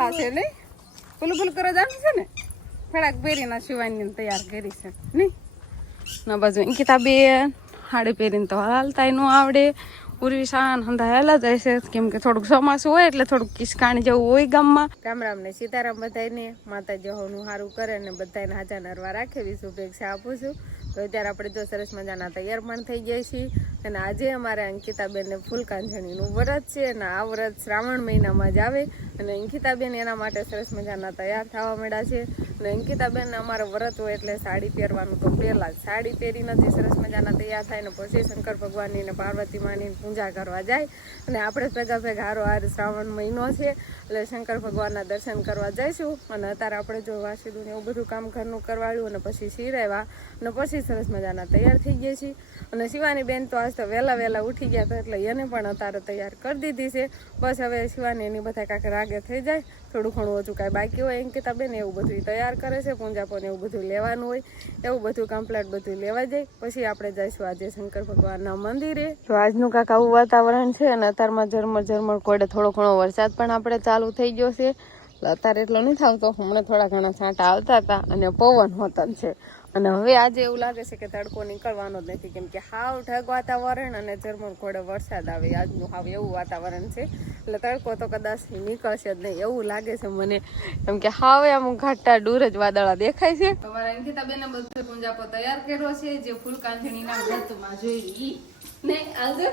થશે નહીં. પુલ કરવા જવાનું છે ને, ફેડાક પહેરીને શિવાની તૈયાર કરી છે નહીં. ના બાજુ અંકિતા બેન હાડી પહેરીને તો હાલતા ન આવડે. ઉર્વી શાન હંધા હેલા જાય છે, કેમ કે થોડુંક ચોમાસું હોય એટલે થોડુંક કિસકાણી જેવું હોય ગામમાં. રામ રામ ને સીતારામ બધાને, માતાજી હોનું સારું કરે ને બધાને હાજા નરવા રાખે એવી શુભેચ્છા આપું છું. તો અત્યારે આપણે જો સરસ મજાના તૈયાર પણ થઈ ગયા છીએ અને આજે અમારે અંકિતાબેનને ફૂલકાંજણીનું વ્રત છે અને આ વ્રત શ્રાવણ મહિનામાં જ આવે અને અંકિતાબેન એના માટે સરસ મજાના તૈયાર થવા માંડ્યા છે. અને અંકિતાબેનને અમારે વ્રત હોય એટલે સાડી પહેરવાનું તો પહેલાં જ સાડી પહેરીને જ સરસ મજાના તૈયાર થાય ને પછી શંકર ભગવાનની ને પાર્વતી માની પૂજા કરવા જાય. અને આપણે ભેગા ભેગા હારો હાર શ્રાવણ મહિનો છે એટલે શંકર ભગવાનના દર્શન કરવા જઈશું. અને અત્યારે આપણે જો વાસીદું ને એવું બધું કામ ઘરનું કરવાડ્યું અને પછી શિરાવ્યા અને પછી સરસ મજાના તૈયાર થઈ ગયા છીએ. અને શિવાની બેન તો આજ તો વહેલા ઉઠી ગયા હતા એટલે એને પણ અત્યારે તૈયાર કરી દીધી છે. બસ હવે શિવાની એની બધા કાંઈક રાગે થઈ જાય, થોડું ઘણું ઓછું કાંઈ બાકી હોય અંકિતા બેન એવું બધું તૈયાર કરે છે. પૂંજાપોને એવું બધું લેવાનું હોય, એવું બધું કમ્પ્લીટ બધું લેવા જાય પછી આપણે જઈશું આજે શંકર ભગવાનના મંદિરે. તો આજનું કાંઈક આવું વાતાવરણ છે અને અત્યારમાં ઝરમર કોડે થોડો ઘણો વરસાદ પણ આપણે ચાલુ થઈ ગયો છે. અત્યારે એટલો નથી આવતો, હમણાં થોડા ઘણા છાંટા આવતા હતા અને પવન હોતા છે. અને હવે આજે એવું લાગે છે કે તડકો નીકળવાનો જ નથી, કેમ કે હાવ ઢગ વાતાવરણ અને ઝરમર ઘોડે વરસાદ આવે આજનું હાવ એવું વાતાવરણ છે. એટલે તડકો તો કદાચ નીકળશે જ નહીં એવું લાગે છે મને, કેમ કે હાવ આમ ઘાટા દૂર જ વાદળા દેખાય છે. તમારા અંકિતાબેને બધું પૂંજાપો તૈયાર કર્યો છે જે ફૂલકાંજણીના વ્રતમાં જોઈ નહીં. આજે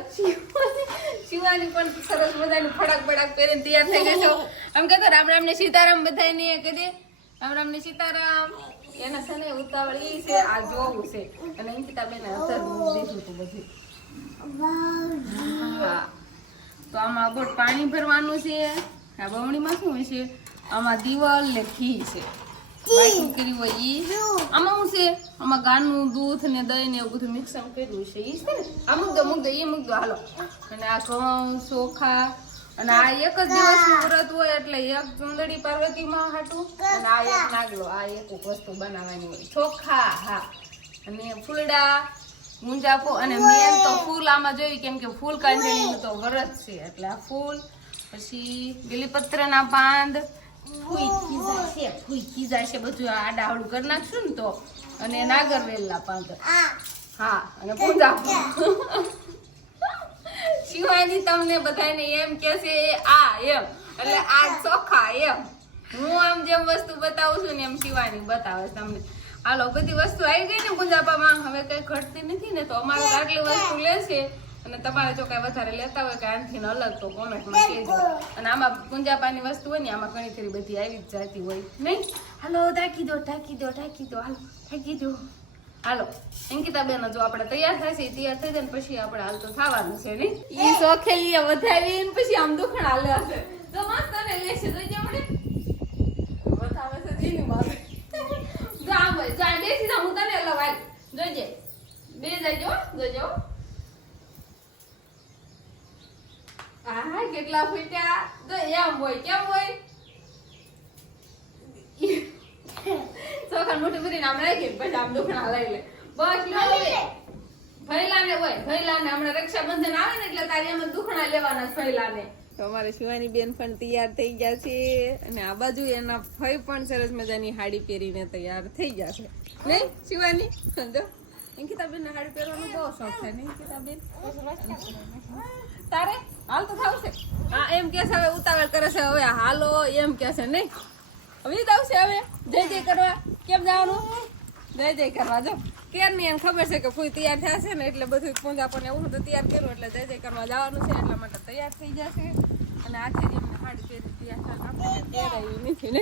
શિવાની પણ સરસ મજાની ફડાક બડાક પહેરીને તૈયાર થઈ ગઈ છે. આમ કહેતો રામ રામ ને સીતારામ બધાને કહી દે, રામ રામ ને સીતારામ. એના છે ને ઉતાવળ ઈ છે, આ જોવું છે અને અંકિતાબેન અસર દીધું હતું બધું. હા તો આમાં બોટ પાણી ભરવાનું છે. આ બમણીમાં શું છે, આમાં દિવાલ ને ઘી છે. શું કર્યું હોય ઈ આમાં શું છે, આમાં ગાયનું દૂધ ને દહીં ને એવું બધું મિક્સર કર્યું છે. ઈ છે ને આ મૂક દો હાલો. અને આ ઘઉં ચોખા અને આ એક જ દિવસનું વ્રત હોય એટલે એક ચુંદડી પાર્વતીમાં હાટું અને આ એક નાગલો, આ એક વસ્તુ બનાવવાની હોય. ચોખા હા અને ફૂલડા મુંજાપો અને મેન તો ફૂલ આમાં જોઈ, કેમ કે ફૂલ કાંજણીનું તો વ્રત છે એટલે આ ફૂલ, પછી બીલીપત્રના પાંદ, ફૂઈ ખીજાશે બધું આડાવડું કરી નાખશું ને તો, અને નાગરવેલના પાંદ હા અને પૂંજાપો. શિવાની તમને બધાને એમ કે છે આ એમ એટલે આ ચોખા એમ. હું આમ જેમ વસ્તુ બતાવું છું ને એમ શિવાની બતાવે તમને. હાલો બધી વસ્તુ આવી ગઈ ને પૂંજાપામાં, હવે કઈ ઘટતી નથી ને તો અમારે આટલી વસ્તુ લેશે. અને તમારે જો કઈ વધારે લેતા હોય કે આનથી અલગ તો કોમેન્ટમાં કહેજો. અને આમાં પૂંજાપાની વસ્તુ હોય ને આમાં ઘણી ખરી બધી આવી જ જતી હોય નહીં. હાલો ઢાંકી દો હાલો ઢાંકી દો. હાલો અંકિતાબેન જો આપણે તૈયાર થાય છે, તૈયાર થઈ જાય ને પછી આપણે હાલ તો થવાનું છે નહીં. ઈ સોખેલી વધાવી ને પછી આમ દુખણ હાલે હશે તો મસ્ત ને લેશે તો જમણે બતાવે છે જીની મારે. જો આમ હોય જો આ બેસી જા, હું તને લવાય જોજે બે જોજો. હા કેટલા ફૂટ્યા તો એમ હોય કેમ હોય. ચોખા મોટી ભરીને આમ રાખી પછી આમ દુખણા લઈ લે બસ. ભૈલાને હમણાં રક્ષાબંધન આવે ને એટલે તારી એમ દુખણા લેવાના ભૈલાને. તો અમારે શિવાની બેન પણ તૈયાર થઈ ગયા છે અને આ બાજુ એના ફઈ પણ સરસ મજાની હાડી પહેરીને તૈયાર થઈ ગયા છે નહીં શિવાની. સમજો અંકિતાબેન ને હાડી પહેરવાનો બહુ શોખ છે નહીં અંકિતાબેન તારે હાલ તો થાવશે. હા એમ કે છે હવે ઉતાવળ કરે છે, હવે હાલો એમ કે છે નહીં. હવે આવશે હવે જય કરવા. કેમ જવાનું? જય કરવા. જો કેરની એમ ખબર છે કે ફૂઈ તૈયાર થશે ને એટલે બધું પૂંજાપો ને એવું બધું તૈયાર કર્યું એટલે જય કરવા જવાનું છે એટલા માટે તૈયાર થઈ જશે. અને આખી જેમને હાડી પહેરી તૈયાર પહેરાયું નથી ને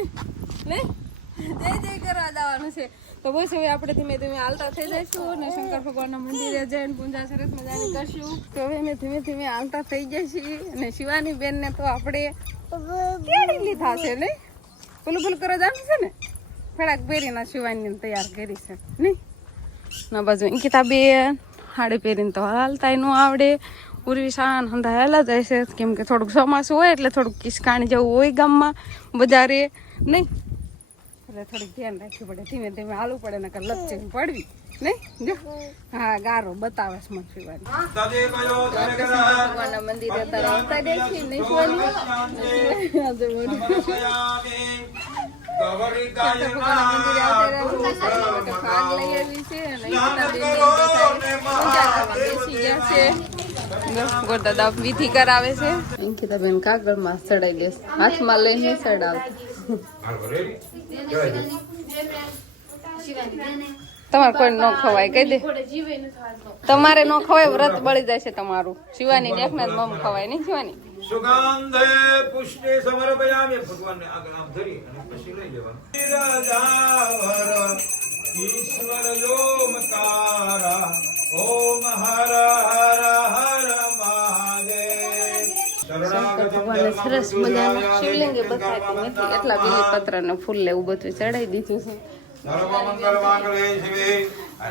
જય કરવા જવાનું છે. તો બસ હવે આપણે ધીમે ધીમે હાલતા થઈ જઈશું અને શંકર ભગવાનના મંદિરે જઈને પૂજા સરસ મજાની કરશું. તો હવે અમે ધીમે ધીમે હાલતા થઈ જઈશું અને શિવાની બેનને તો આપણે કેળી લીધા છે નહીં. પુલ કરવા જવાનું છે ને, ફેડાક પહેરીને શિવાની તૈયાર કરી છે નહીં. ના બાજુ અંકિતા બેન હાડી પહેરીને તો હાલતા ન આવડે. ઉર્વી શાન હંધા હેલા જાય છે, કેમ કે થોડુંક ચોમાસું હોય એટલે થોડુંક કિસકાણી જેવું હોય ગામમાં બજારે નહીં. આપણે થોડીક ધ્યાન રાખવું પડે, ધીમે ધીમે હાલવું પડે, નકર લપચીને પડવી નહીં. જો હા ગારો બતાવે છે મને શિવાની. ભગવાનના મંદિરે અત્યારે આવતા જાય છે નહીં શિવાની. ભાગ લઈ આવી છે દાદા વિધિ કરાવે છે. અંકિતાબેન કાગળમાં ચડાઈ દેશે, હાથમાં લઈને ચડાવતી. તમારે કોઈ ન ખવાય કહી દે, તમારે ન ખવાય વ્રત બળી જાય છે તમારું. શિવાની ને એકને જ મમ ખવાય નહીં શિવાની. સુગંધે પુષ્ટિ સમર્પયામિ, ભગવાનને આગળ આમ ધરી અને પછી લઈ લેવાનું. ઈશ્વર યોમકારા ઓમ હર હર હર મહાદેવ. ભગવાનને સરસ મજાના શિવલિંગે બતાવતી નથી એટલા બીલીપત્ર ને ફૂલ ને એવું બધું ચડાઈ દીધું છે. સર્વમંગલ માંગલે શિવે.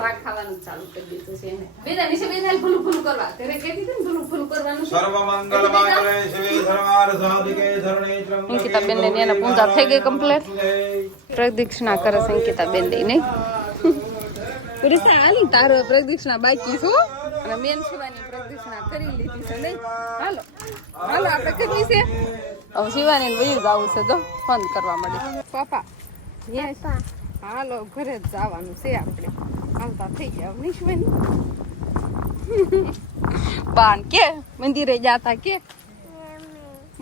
પાક ખાવાનું ચાલુ કરી દીધું છે એને. બેદા નિશે બેદા ભૂલું ભૂલું કરવા ઘરે કહેતી હતી ને ભૂલું ભૂલું કરવાનું. સર્વમંગલ માંગલે શિવે સર્વાર્થ સાધિકે શરણે ત્રંબકે. અંકિતાબેન ને એના પૂજા થઈ ગઈ કમ્પ્લીટ. પ્રદક્ષિણા કરે છે અંકિતાબેન દઈ નહીં. પુરુષા હાલ તારો પ્રદક્ષિણા બાકી છો અને મેન શિવાની પ્રદક્ષિણા કરી લીધી છે નહીં. હાલો હાલો આપણે કરી છે. હવે શિવાની ને વયું જવું છે જો ફોન કરવા માંડી. પાપા યસ હાલો ઘરે જ જવાનું છે આપણે. આવતા થઈ ગયા નિશ્વાની બાન કે મંદિરે જાતા કે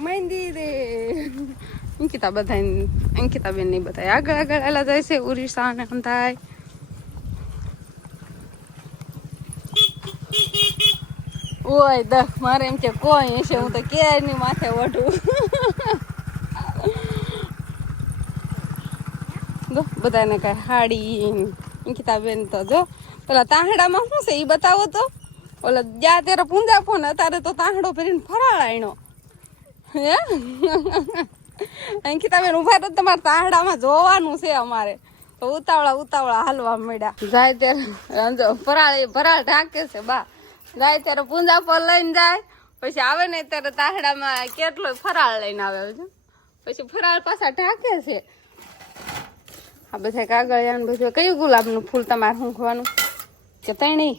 મંદિરે. અંકિતાબેન ની બધા આગળ આગળ આલા જાય છે. ઉરીસા ને અંધાય ઓય દ મારે એમ કે કોઈ હશે, હું તો કેરની માથે વઢું. જો બધાને કઈ હાડી. અંકિતાબેન તો જો પેલા તાહડામાં શું છે એ બતાવો તો. ઓલા જ્યાં ત્યારે પૂંજા ફોન અત્યારે તો તાહડો પહેરીને ફરાળ આણ્યો હે. અંકિતાબેન ઉભા તો તમારે તાહડામાં જોવાનું છે અમારે. તો ઉતાવળા હાલવા મળ્યા. જાય ત્યારે ફરાળ ઢાંકે છે બા. જાય ત્યારે પૂંજા પર લઈને જાય, પછી આવે ને ત્યારે તાહડામાં કેટલો ફરાળ લઈને આવે છે. પછી ફરાળ પાછા ઢાંકે છે. આ બધા કાગળિયા ને બધું. કયું ગુલાબનું ફૂલ તમારે ઊંઘવાનું કે તણી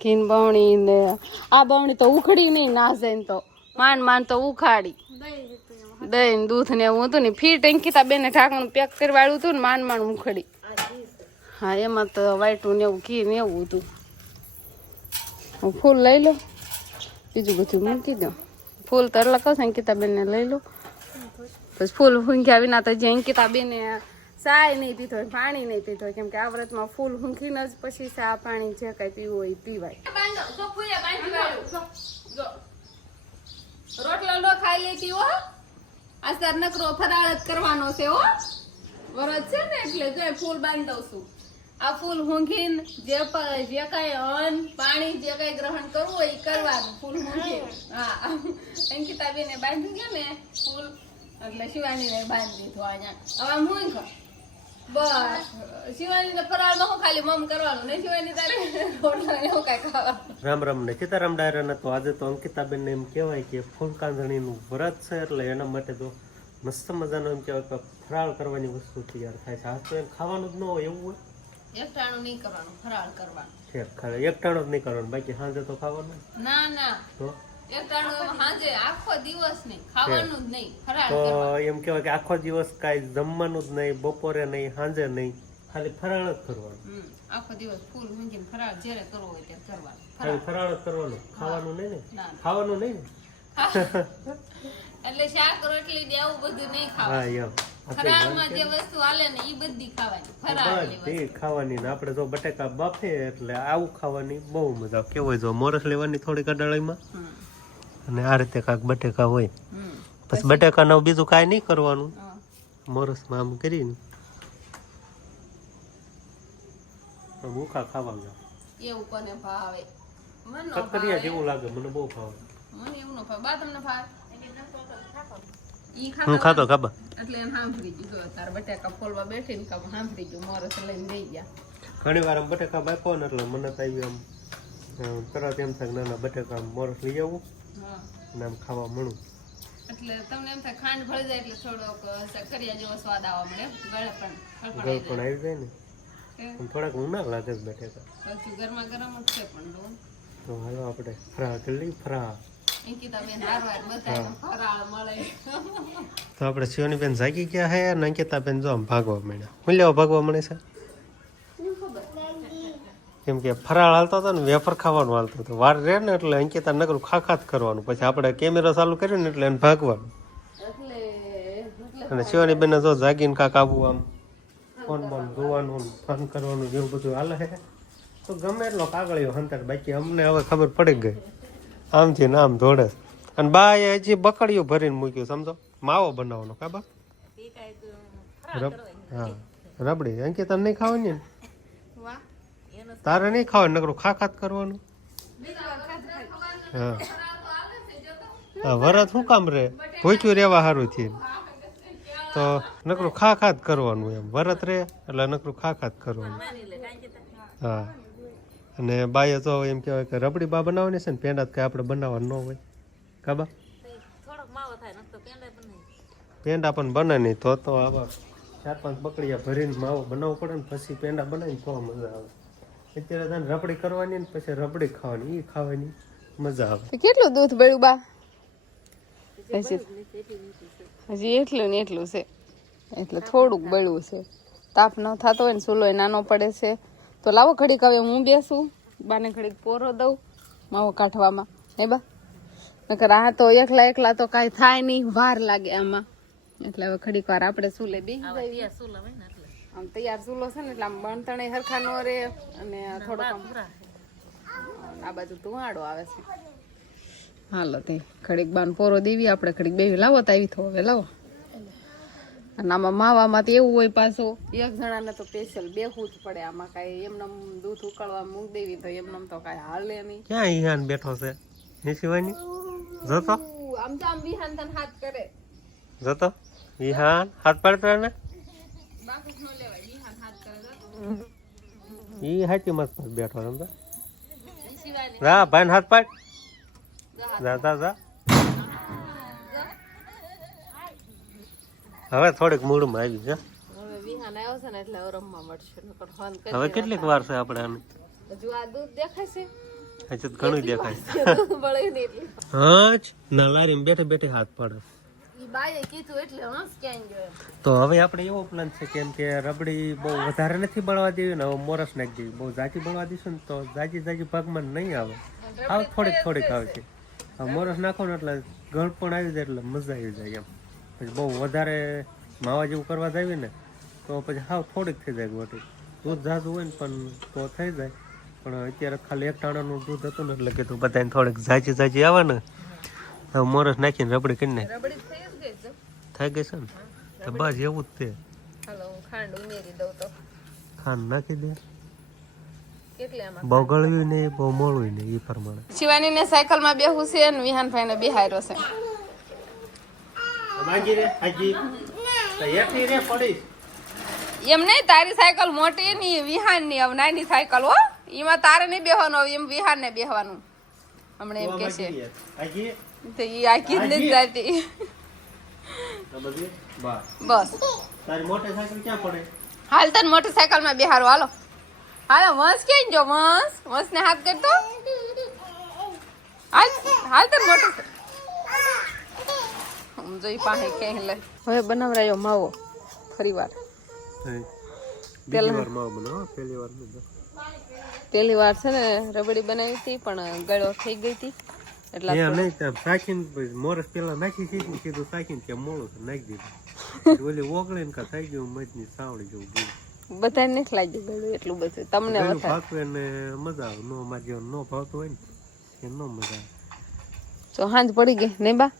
ઘીન બવણી ને આ બવણી તો ઉખડી નહીં ના જાય તો માંડ તો ઉખાડી. દહીં દૂધ ને એવું હતું ને ફીટ અંકિતાબેન ઢાંકણું પેક કરવાળું હતું ને માંડ ઉખડી. હા એમાં તો વાઈટું ને એવું ઘી ને એવું હતું. ફૂલ લઈ લો, બીજું બધું મૂકી દો. ફૂલ તો એટલે કહું અંકિતાબેન ને લઈ લો. પછી ફૂલ ઊંઘ્યા વિના તો જે અંકિતાબેને ચાય નહીં પીધો હોય, પાણી નહીં પીધો હોય, કેમ કે આ વ્રતમાં ફૂલ ઊંઘીને જ પછી ચા પાણી જે કઈ પીવું હોય પીવાય. રોટલો નો ખાઈ લેતી હો. આ સર નકરો ફરાળ જ કરવાનો છે હો. વરત છે ને એટલે જો ફૂલ બાંધી દઉં છું. આ ફૂલ ઊંઘીને જે કઈ અન્ન પાણી જે કઈ ગ્રહણ કરવું હોય એ કરવાનું. ફૂલ ઊંઘી હા અંકિતાબેને બાંધી ગયા ને ફૂલ એટલે શિવાની ને બાંધી દીધું. અહીંયા હવે મૂંઘ બસ. શિવાની ને ફરાળમાં હું ખાલી મમ કરવાનું ને શિવાની તારે રોટલા એવું કઈ ખાવાનું. રામ રામ ને સીતારામ ડાયરા તો આજે તો અંકિતાબેન ને એમ કહેવાય કે ફૂલ કાંધણી નું વ્રત છે એટલે એના માટે તો મસ્ત મજાનો એમ કહેવાય કે ફરાળ કરવાની વસ્તુ તૈયાર થાય છે. આ તો એમ ખાવાનું જ ન હોય એવું હોય. એકટાણું નહીં કરવાનું, ફરાળ કરવાનું. એકટાણું જ નહીં કરવાનું, બાકી સાંજે તો ખાવાનું ના તો એકટાણું સાંજે આખો દિવસ નહીં ખાવાનું જ નહીં, ફરાળ તો કરવાનું. એમ કહેવાય કે આખો દિવસ કાંઈ જમવાનું જ નહીં, બપોરે નહીં, સાંજે નહીં, ખાલી ફરાળ જ કરવાનું. આખો દિવસ ફૂલ ઊંઘીને ફરાળ જ્યારે કરવો હોય ત્યારે કરવાનું. ખાલી ફરાળ જ કરવાનું, ખાવાનું નહીં ને. ના. ખાવાનું નહીં ને. એટલે શાક રોટલી ને એવું બધું નહીં હા ખાવાનું. એમ ફરાળમાં જે વસ્તુ હાલે ને ઈ બધી ખાવાની. ફરાળની વસ્તુ. બધી ખાવાની ને આપણે જો બટેકા બાફે એટલે આવું ખાવાની બહુ મજા. કેવું હોય જો મોરસ લેવાની થોડી કડાળીમાં અને આ રીતે કાંક બટેકા હોય પછી બટેકા ને બીજું કાંઈ નહીં કરવાનું. મોરસમાં આમ કરીને ભૂખા ખાવાનું. એવું કોને ભાવે? મને નો કકરિયા ભાવે. જેવું લાગે મને બહુ ભાવે. મને એવું નો ભાવે. બા તમને ભાવે? ઈ હું ખાતો ખાબા એટલે એમ સાંભળી ગયું. જો તાર બટાકા ફોલવા બેઠીને કામ સાંભળી ગયું. મોરસ લઈને દઈ ગયા. ઘણી વાર આમ બટેકા બાફો ને એટલે મને તો આવી આમ તરત એમ થાય કે નાના બટેકા મોરસ લઈ આવું હા અને આમ ખાવા મળું. એટલે તમને એમ થાય ખાંડ ભળી જાય એટલે થોડોક સક્કરિયા જેવો સ્વાદ આવવા મળે, ગળે પણ ગળ પણ આવી જાય ને હે. પણ થોડાક ઉના લાગે છે બટેકા. પછી ગરમા ગરમ જ છે પણ ડોન તો હાલો આપણે ફ્રા કરી લઈએ ફ્રા. અંકિતા બેન હારવાર બતાય ફરાળ મળે. તો આપણે શિવાની બેન જાગી ગયા હે અને અંકિતા બેન જો આમ ભાગવા માંડ્યા. હું લેવા ભાગવા મળે છે કેમ કે ફરાળ હાલતો હતો ને વેફર ખાવાનું હાલતો હતો. વાર રહે ને એટલે અંકિતા નકરું ખાખા જ કરવાનું. પછી આપણે કેમેરો ચાલુ કર્યો ને એટલે એને ભાગવાનું. અને શિવાની બેન જો જાગીને કાંક આવું આમ ફોન બોન જોવાનું ફોન કરવાનું એવું બધું હાલે છે. તો ગમે એટલો કાગળિયો હંતર બાકી અમને હવે ખબર પડી ગઈ આમથી ને આમ દોડે. અને બા એ હજી બકડીયું ભરીને મૂક્યું સમજો માવો બનાવવાનો કા બા. હા રબડી અંકિતા નહીં ખાવાની ને તારે નહીં ખાવાનું નકરું ખાખાત કરવાનું. હા હા વરત શું કામ રે ભૂખ્યું રેવા સારું થયું તો નકરું ખાખાત કરવાનું એમ વરત રે એટલે નકરું ખાખાત કરવાનું. હા અને બાએ તો એમ કહેવાય કે રબડી બા બનાવવાની છે ને પેંડા કઈ આપણે બનાવવાનું ન હોય કાબા. પેંડા પણ બને નહીં તો આવા 4-5 બકડીયા ભરીને માવો બનાવવો પડે ને પછી પેંડા બનાવીને તો મજા આવે. અત્યારે તને રબડી કરવાની ને પછી રબડી ખાવાની એ ખાવાની મજા આવે. કેટલું દૂધ બળ્યું બા? હજી એટલું ને એટલું છે એટલે થોડુંક બળ્યું છે. તાપ ન થતો હોય ને ચૂલો નાનો પડે છે તો લાવો ઘડીક હવે હું બેસું બાને ઘડીક પોરો દઉં માવો કાઢવામાં હે બા. નકર આ તો એકલા એકલા તો કાંઈ થાય નહીં વાર લાગે આમાં એટલે હવે ઘડીક વાર આપણે ચૂલે બેસી જઈએ. આમ તૈયાર ચૂલો છે ને એટલે આમ બણતણે હરખા નો રે અને થોડોક આ બાજુ ધુવાડો આવે છે. હાલો તે ઘડીક બાન પોરો દેવી આપણે ઘડીક બેવી લાવો તો આવી થો હવે લાવો. અને આમાં માવામાં તો એવું હોય પાછું એક જણાને તો સ્પેશિયલ બેહવું જ પડે આમાં કાંઈ એમને દૂધ ઉકળવા મૂક દેવી તો એમને તો કાંઈ હાલે નહીં. ક્યાં ઈહાન બેઠો છે એ સિવાયની જોતો આમ તો આમ વિહાન તને હાથ કરે જોતો ઈહાન હાથ પાડ ને બાકસ નો લેવાય વિહાન હાથ કરે ઈ હાચી મત પર બેઠો સમજા. શિવાની જા ભાઈ હાથ પાડ જા જા જા. હવે થોડીક મૂડમાં આવી છે. હવે વિહાન આવ્યો છે ને એટલે હવે રમવા મળશે નકર ફોન કરી હવે કેટલીક વાર છે આપણે આને હજુ આ દૂધ દેખાય છે હજુ તો ઘણું દેખાય. દૂધ બળે ને એટલે હા ના લારીમાં બેઠે બેઠે હાથ પાડે. ઈ બાએ કીધું એટલે હંસ ક્યાં ગયો એમ. તો હવે આપણે એવો પ્લાન છે કેમ કે રબડી બહુ વધારે નથી બળવા દેવી ને હવે મોરસ નાખી દેવી. બહુ જાજી બળવા દઈશું ને તો જાજી ભાગમાં નહીં આવે આવ થોડીક આવે છે. હવે મોરસ નાખો ને એટલે ગળ પણ આવી જાય એટલે મજા આવી જાય એમ. પછી બહુ વધારે માવા જેવું કરવા જાય ને તો પછી હાવ થોડીક થઈ જાય ગોટી. દૂધ ઝાઝું હોય ને પણ તો થઈ જાય પણ અત્યારે ખાલી 1 ટાણાનું દૂધ હતું ને એટલે કીધું બધાને થોડીક જાજી આવે ને હવે મોરસ નાખીને રબડી કરી નાખી. રબડી થઈ જ ગઈ છે થઈ ગઈ છે ને તો બસ એવું જ તે. હાલો હું ખાંડ ઉમેરી દઉં તો ખાંડ નાખી દે. કેટલી આમાં બહુ ગળ્યું નહીં બહુ મોળું નહીં એ પ્રમાણે. શિવાની ને સાયકલ માં બેહું છે ને વિહાનભાઈ ને બેહાર્યો છે. એમ નહીં તારી સાયકલ મોટી ની વિહાન ની હવે નાની સાયકલ હો એમાં તારે નહીં બેહવાનું એમ વિહાન ને બેહવાનું હમણાં એમ કે છે તો ઈ આખી જ નથી જાતી. બસ તારી મોટી સાયકલ ક્યાં પડે? હાલ તને મોટી સાયકલ માં બેહારો હાલો હાલો વંશ ક્યાં જો વંશ ને હાથ કરતો હાલ તને મોટી જોઈ પાસે ક્યાંય લે. હવે બનાવરાયો માવો ફરી વાર. પેલી વાર છે ને રબડી બનાવી હતી પણ ગળો થઈ ગઈ હતી એટલે મોરસ પેલા નાખી સીધું સાકીને કે મોળું નાખી દીધું ઓલી ઓગળી ને થઈ ગયું મજની સાવડી જેવું બધા નથી લાગ્યું ગળું એટલું બધું તમને ભાવતું એને મજા આવે નો માર જેવું ન ભાવતું હોય ને એ નો મજા આવે. તો હાંજ પડી ગઈ નહીં બા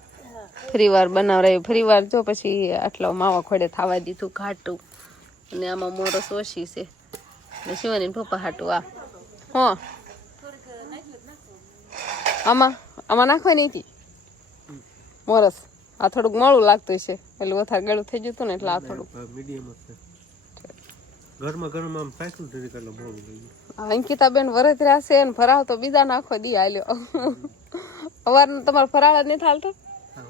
ફરી વાર બનાવરાયું ફરી વાર જો પછી આટલો માવા ખોડે થવા દીધું ઘાટું અને આમાં મોરસ ઓછી છે ને શિવાની પપ્પા હાટું આ હો આમાં નાખવાની હતી મોરસ આ થોડુંક મોડું લાગતું છે એટલે વધારે ગળું થઈ જતું ને એટલે આ થોડુંક મીડિયમ છે. ગરમ આમ સાયકલ થઈ એટલે મોડું થઈ ગયું. અંકિતા બેન વરત રહ્યા છે ને ફરાવ તો બીજા નાખો દી હાલ્યો અવાર તમારે ફરાળ જ નથી હાલતો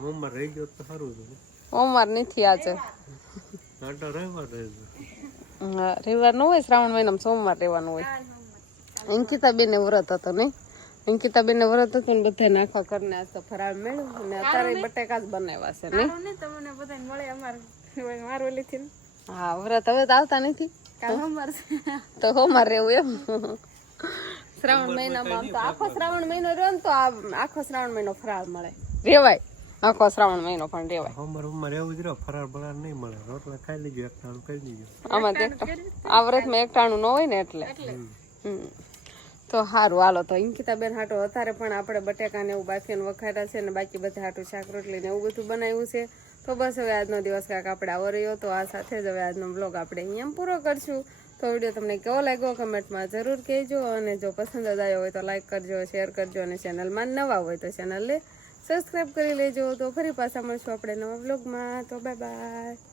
સોમવાર રહી ગયો તો સારું છે સોમવાર નથી આજે આટો રવિવાર રહેજો હા રવિવાર નો હોય શ્રાવણ મહિનામાં સોમવાર રહેવાનું હોય અંકિતા બેન વ્રત હતો નહીં અંકિતા બેન વ્રત હતું ને બધા નાખવા કરીને આજ તો ફરાળ મેળવ્યું અને અત્યારે બટેકા જ બનાવ્યા છે નહીં તમને બધાને મળે મારું ઓલીથી હા વ્રત હવે તો આવતા નથી કાલ સોમવાર તો સોમવાર રહેવું એમ શ્રાવણ મહિનામાં આમ તો આખો શ્રાવણ મહિનો રહ્યો ને તો આખો શ્રાવણ મહિનો ફરાળ મળે રેવાય આખો શ્રાવણ મહિનો પણ રેવાય સોમવાર એવું જ રહ્યો ફરાર બરાર નહીં મળે રોટલા ખાઈ લીજો એક ટાણું કરી દીજો આમાં આ વ્રતમાં એક ટાણું ન હોય ને એટલે તો સારું હાલો તો અંકિતા બેન હાટો અત્યારે પણ આપણે બટેકા ને એવું બાફીને વખાર્યા છે ને બાકી બધા હાટું શાક રોટલી ને એવું બધું બનાવ્યું છે તો બસ હવે આજનો દિવસ કાંક આપણે આવો રહ્યો તો આ સાથે જ હવે આજનો બ્લોગ આપણે અહીંયા પૂરો કરશું તો વિડીયો તમને કેવો લાગ્યો કમેન્ટમાં જરૂર કહેજો અને જો પસંદ જ આવ્યો હોય તો લાઈક કરજો શેર કરજો અને ચેનલમાં નવા હોય તો ચેનલને સબસ્ક્રાઈબ કરી લેજો તો ફરી પાછા મળશું આપણે નવા બ્લોગમાં તો બાય બાય